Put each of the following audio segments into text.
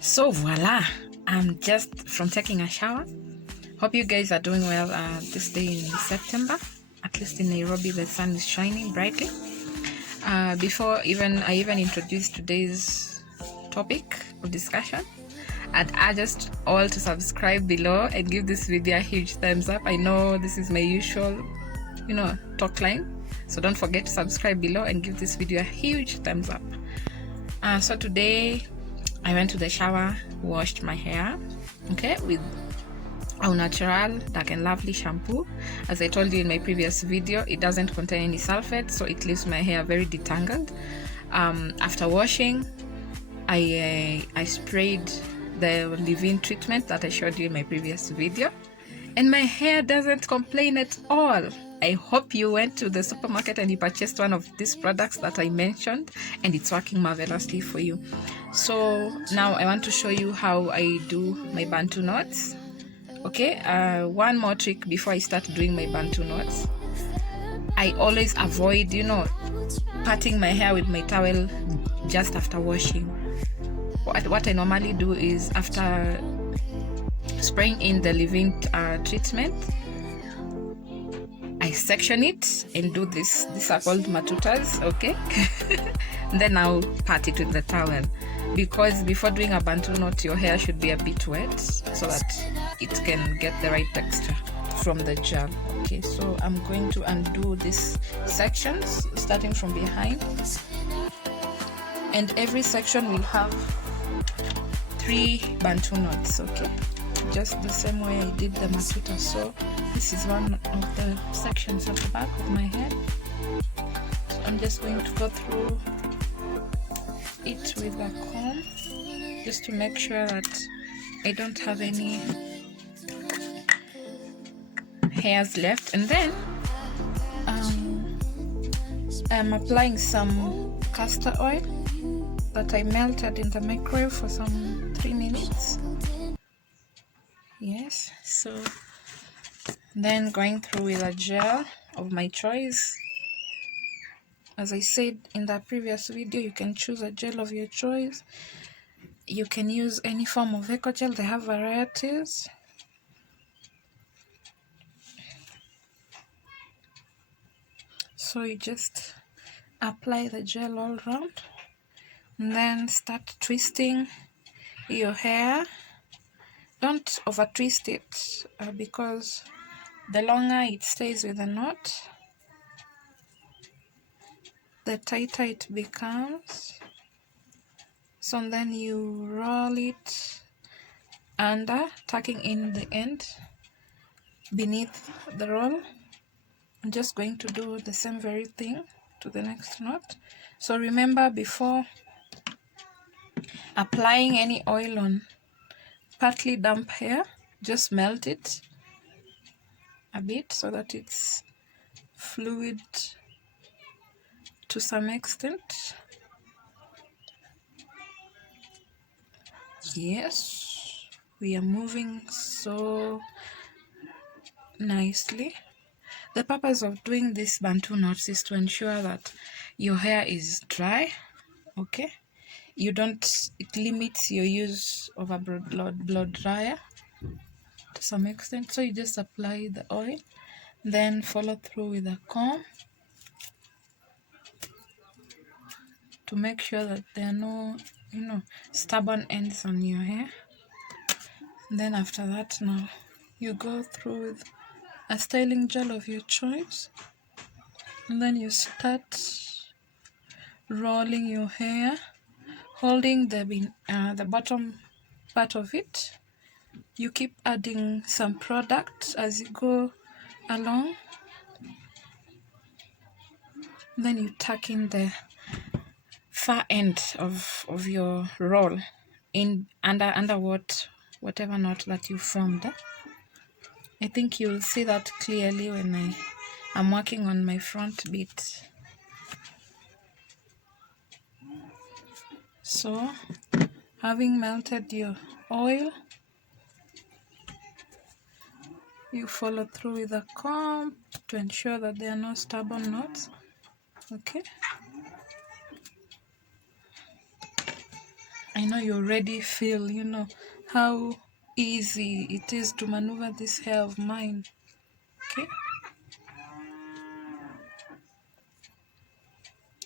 So voila, I'm just from taking a shower. Hope you guys are doing well this day in September. At least in Nairobi, the sun is shining brightly. Before I even introduce today's topic of discussion, I'd urge us all to subscribe below and give this video a huge thumbs up. I know this is my usual, talk line. So don't forget to subscribe below and give this video a huge thumbs up. So today I went to the shower, washed my hair, with Au Natural Dark and Lovely shampoo. As I told you in my previous video, it doesn't contain any sulfate, so it leaves my hair very detangled. After washing, I sprayed the leave-in treatment that I showed you in my previous video, and my hair doesn't complain at all. I hope you went to the supermarket and you purchased one of these products that I mentioned, and it's working marvelously for you. So now I want to show you how I do my bantu knots. One more trick before I start doing my bantu knots. I always avoid, patting my hair with my towel just after washing. What I normally do is, after spraying in the leave-in treatment, I section it and do this. These are called matutas, Then I'll pat it with the towel, because before doing a bantu knot, your hair should be a bit wet so that it can get the right texture from the gel. So I'm going to undo these sections starting from behind, and every section will have 3 bantu knots, just the same way I did the matuta. So this is one of the sections at the back of my head. So I'm just going to go through it with a comb just to make sure that I don't have any hairs left. And then I'm applying some castor oil that I melted in the microwave for some 3 minutes. Yes, so then going through with a gel of my choice. As I said in the previous video, you can choose a gel of your choice. You can use any form of eco gel, they have varieties. So you just apply the gel all around and then start twisting your hair. Don't over twist it, because the longer it stays with the knot, the tighter it becomes. So then you roll it under, tucking in the end beneath the roll. I'm just going to do the same very thing to the next knot. So remember, before applying any oil on partly damp hair, just melt it a bit so that it's fluid to some extent. Yes, we are moving so nicely. The purpose of doing this bantu knots is to ensure that your hair is dry. It limits your use of a blow dryer to some extent. So you just apply the oil, then follow through with a comb to make sure that there are no stubborn ends on your hair. And then after that, now you go through with a styling gel of your choice, and then you start rolling your hair, holding the bottom part of it. You keep adding some product as you go along. Then you tuck in the far end of your roll in under whatever knot that you formed. I think you'll see that clearly when I'm working on my front bit. So having melted your oil, you follow through with a comb to ensure that there are no stubborn knots. I know you already feel, how easy it is to maneuver this hair of mine. Okay?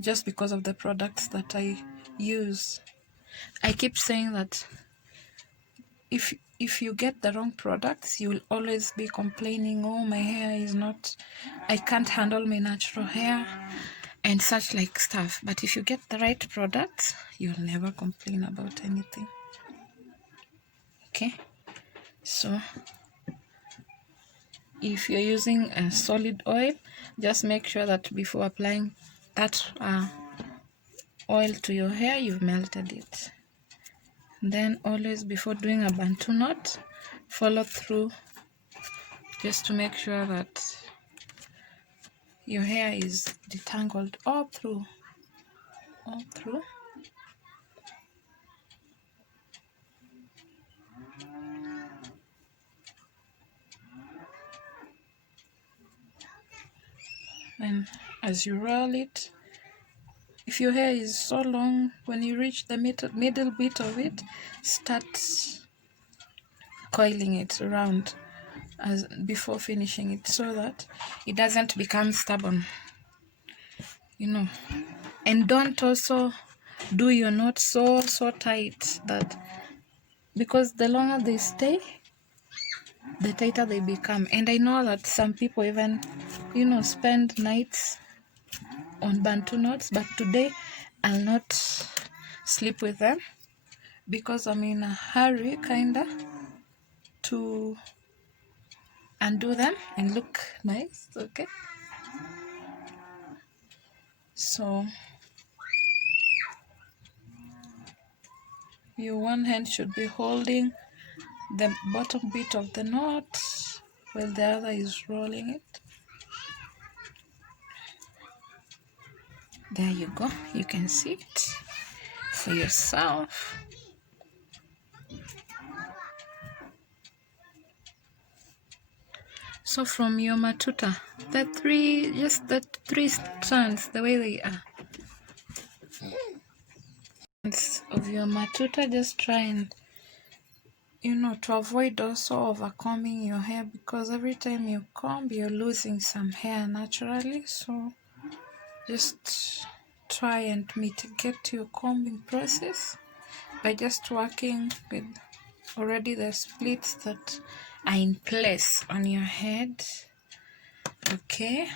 Just because of the products that I use. I keep saying that if you get the wrong products, you will always be complaining, oh, my hair is not, I can't handle my natural hair and such like stuff. But if you get the right products, you'll never complain about anything. Okay, so if you're using a solid oil, just make sure that before applying that oil to your hair, you've melted it. Then always before doing a bantu knot, follow through just to make sure that your hair is detangled all through. And as you roll it, if your hair is so long, when you reach the middle bit of it, start coiling it around as before finishing it, so that it doesn't become stubborn, and don't also do your knots so tight, that because the longer they stay, the tighter they become. And I know that some people even spend nights on bantu knots, but today I'll not sleep with them because I'm in a hurry kinda to undo them and look nice. Okay, so your one hand should be holding the bottom bit of the knot while the other is rolling it. There you go, you can see it for yourself. So from your matuta, the three strands, the way they are of your matuta, just try and to avoid also over combing your hair, because every time you comb you're losing some hair naturally. So just try and mitigate your combing process by just working with already the splits that are in place on your head. Okay,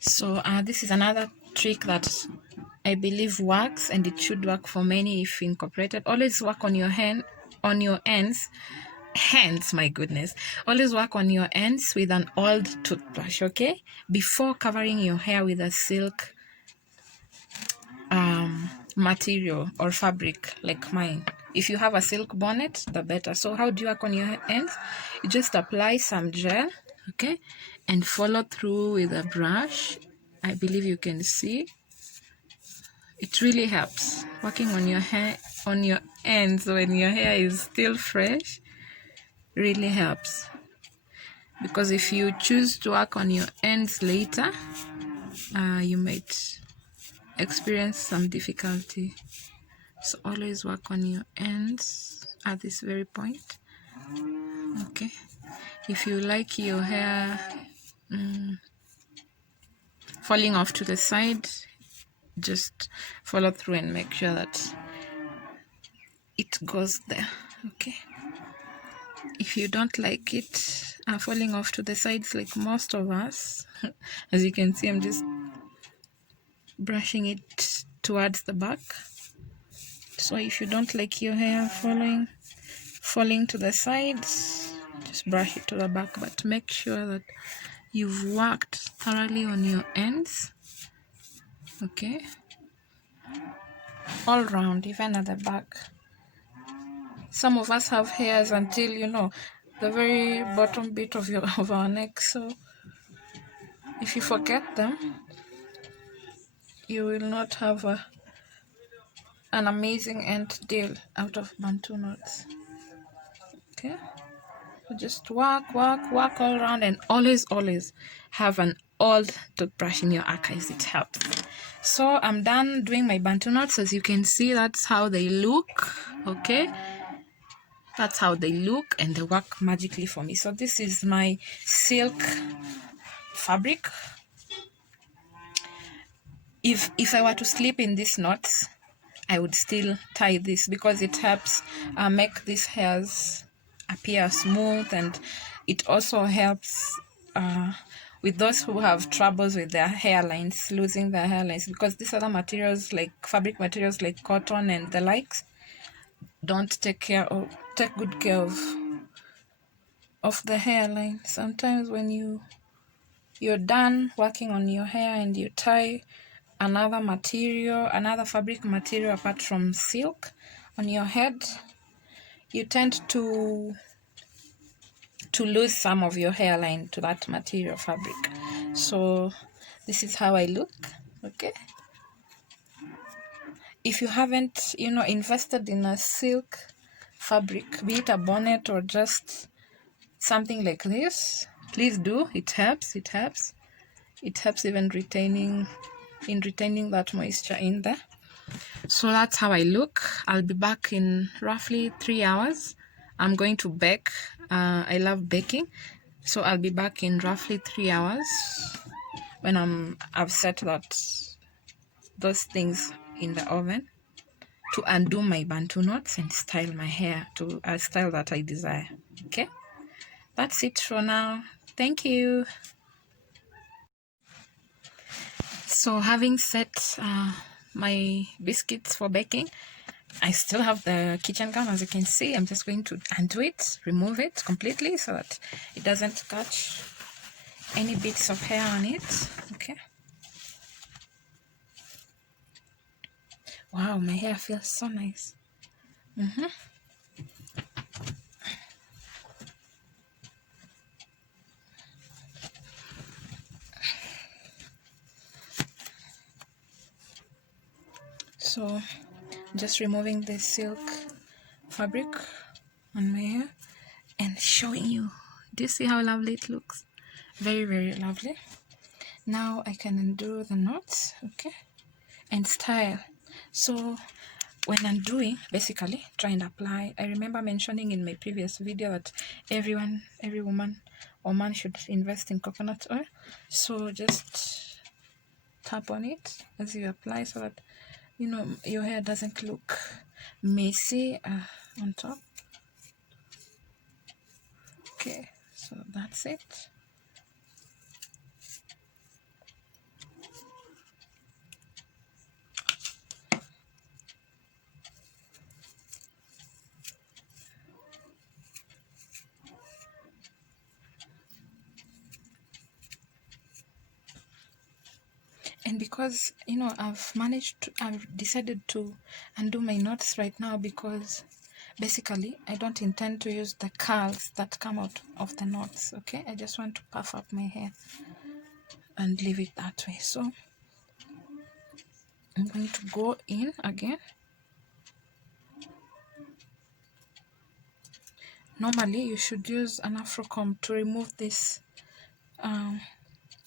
so this is another trick that I believe works, and it should work for many if incorporated. Always work on your ends, my goodness. Always work on your ends with an old toothbrush, okay? Before covering your hair with a silk material or fabric like mine. If you have a silk bonnet, the better. So how do you work on your ends? You just apply some gel, okay? And follow through with a brush. I believe you can see. It really helps working on your hair, on your ends when your hair is still fresh. Really helps, because if you choose to work on your ends later, you might experience some difficulty. So always work on your ends at this very point. Okay, if you like your hair falling off to the side, just follow through and make sure that it goes there. Okay, if you don't like it falling off to the sides like most of us, as you can see, I'm just brushing it towards the back. So if you don't like your hair falling to the sides, just brush it to the back, but make sure that you've worked thoroughly on your ends. Okay, all round, even at the back. Some of us have hairs until the very bottom bit of our neck, so if you forget them, you will not have an amazing end deal out of bantu knots. Okay, So just work all around, and always have an old toothbrush in your archives. It helps. So I'm done doing my bantu knots. As you can see, that's how they look. Okay, that's how they look, and they work magically for me. So this is my silk fabric. If I were to sleep in these knots, I would still tie this because it helps make these hairs appear smooth, and it also helps with those who have troubles with their hairlines, losing their hairlines, because these other materials like fabric materials like cotton and the likes don't take good care of the hairline. Sometimes when you're done working on your hair and you tie another fabric material apart from silk on your head, you tend to lose some of your hairline to that material fabric. So this is how I look. Okay, if you haven't invested in a silk fabric, be it a bonnet or just something like this, please do. It helps even retaining that moisture in there. So that's how I look. I'll be back in roughly 3 hours. I'm going to bake. I love baking, so I'll be back in roughly 3 hours when I've set those things in the oven to undo my bantu knots and style my hair to a style that I desire. Okay, that's it for now. Thank you. So having set my biscuits for baking, I still have the kitchen gown. As you can see, I'm just going to undo it, remove it completely so that it doesn't catch any bits of hair on it. Okay. Wow, my hair feels so nice. So just removing the silk fabric on my hair and showing you. Do you see how lovely it looks? Very, very lovely. Now I can undo the knots, okay, and style. So when undoing, basically try and apply. I remember mentioning in my previous video that every woman or man should invest in coconut oil. So just tap on it as you apply so that your hair doesn't look messy on top. Okay, so that's it. And because I've decided to undo my knots right now because basically I don't intend to use the curls that come out of the knots. Okay, I just want to puff up my hair and leave it that way. So I'm going to go in again. Normally you should use an afro comb to remove this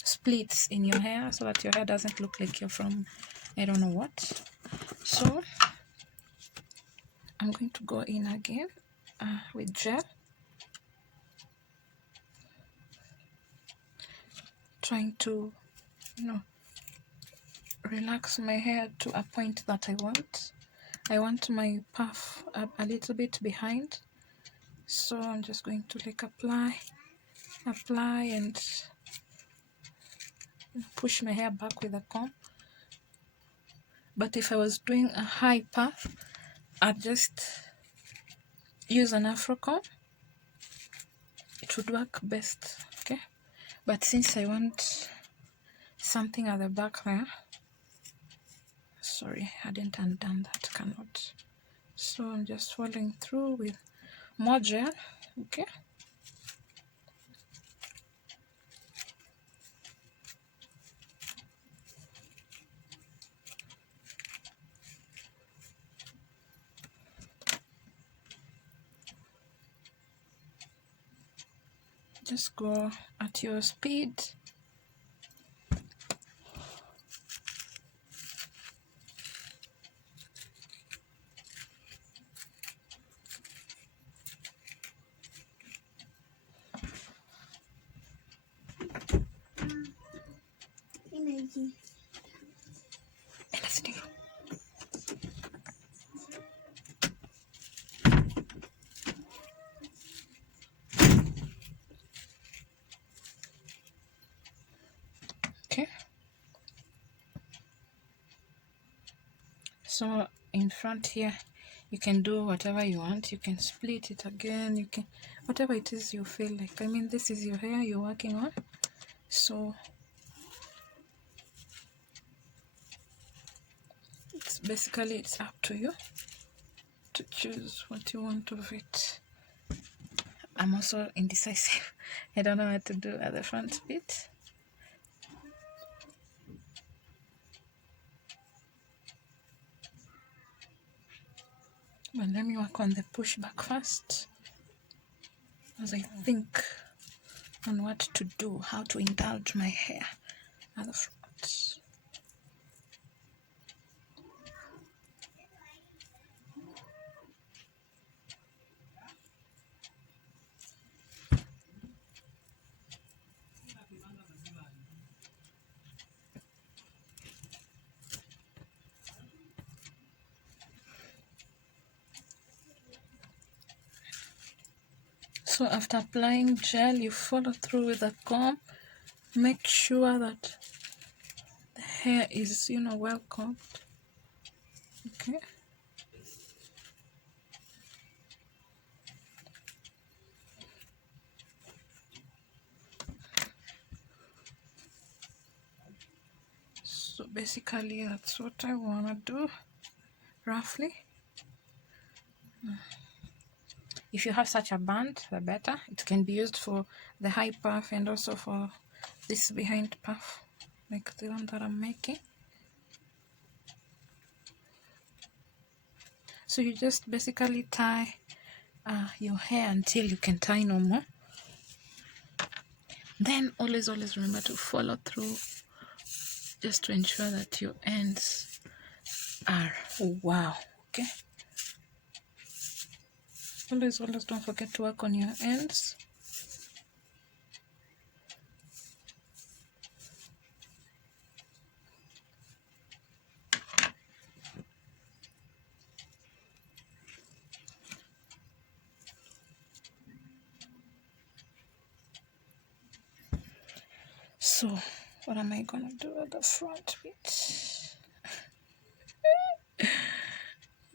splits in your hair so that your hair doesn't look like you're from I don't know what. So I'm going to go in again with gel, trying to relax my hair to a point that I want. I want my puff a little bit behind, so I'm just going to apply and push my hair back with a comb. But if I was doing a high puff, I'd just use an afro comb. It would work best. Okay, but since I want something at the back there, sorry, I hadn't undone that cannot, so I'm just following through with more gel. Okay, Just go at your speed. Okay. So in front here, you can do whatever you want. You can split it again. You can, whatever it is you feel like. I mean, this is your hair you're working on. So it's basically, it's up to you to choose what you want of it. I'm also indecisive. I don't know what to do at the front bit. But let me work on the pushback first, as I think on what to do, how to indulge my hair at the front. So after applying gel, you follow through with a comb. Make sure that the hair is, well combed. Okay. So basically, that's what I want to do, roughly. If you have such a band, the better. It can be used for the high puff and also for this behind puff, like the one that I'm making. So you just basically tie your hair until you can tie no more. Then always remember to follow through, just to ensure that your ends are wow. Okay. Always don't forget to work on your ends. So what am I gonna do at the front bit?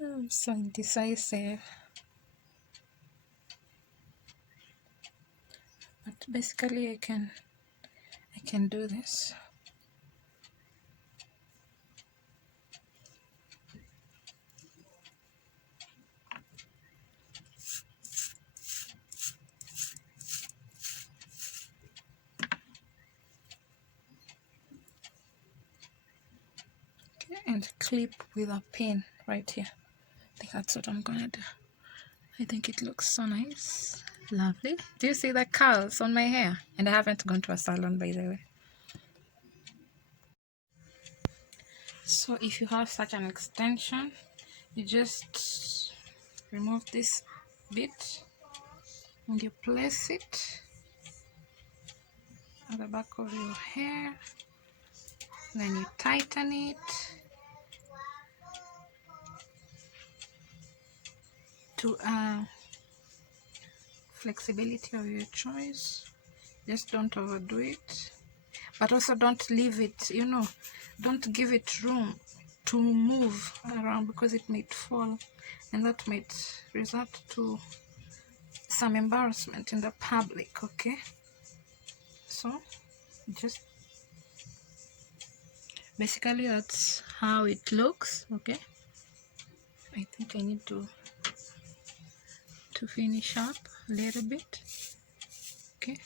I'm so indecisive. But basically I can do this. Okay, and clip with a pin right here. I think that's what I'm gonna do. I think it looks so nice. Lovely. Do you see the curls on my hair? And I haven't gone to a salon, by the way. So if you have such an extension, you just remove this bit and you place it at the back of your hair. Then you tighten it to flexibility of your choice. Just don't overdo it, but also don't leave it, don't give it room to move around, because it might fall and that might result to some embarrassment in the public. Okay, so just basically that's how it looks. Okay, I think I need to finish up a little bit. Okay,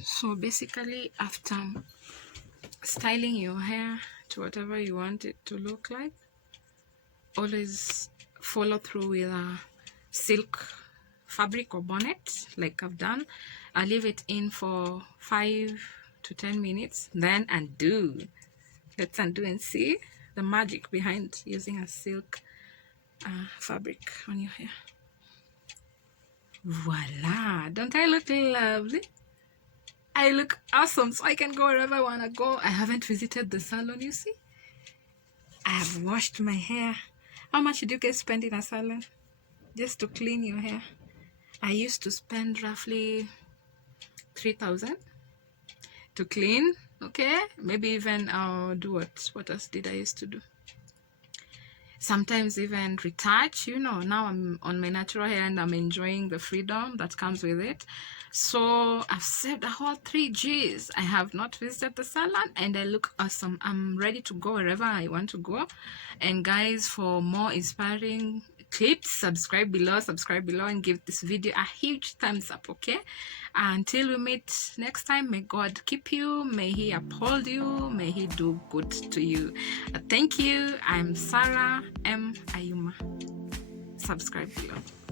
so basically after styling your hair to whatever you want it to look like, always follow through with a silk fabric or bonnet like I've done. I leave it in for 5 to 10 minutes, then undo. Let's undo and see the magic behind using a silk fabric on your hair. Voila! Don't I look lovely? I look awesome, so I can go wherever I want to go. I haven't visited the salon, you see. I have washed my hair. How much do you guys spend in a salon just to clean your hair? I used to spend roughly 3,000 to clean. Okay, maybe even I'll do what else did I used to do? Sometimes even retouch. You know, now I'm on my natural hair and I'm enjoying the freedom that comes with it. So I've saved a whole 3 G's. I have not visited the salon and I look awesome. I'm ready to go wherever I want to go. And guys, for more inspiring clips, subscribe below and give this video a huge thumbs up. Okay, until we meet next time, may God keep you, may he uphold you, may he do good to you. Thank you. I'm Sarah M. Ayuma. Subscribe below.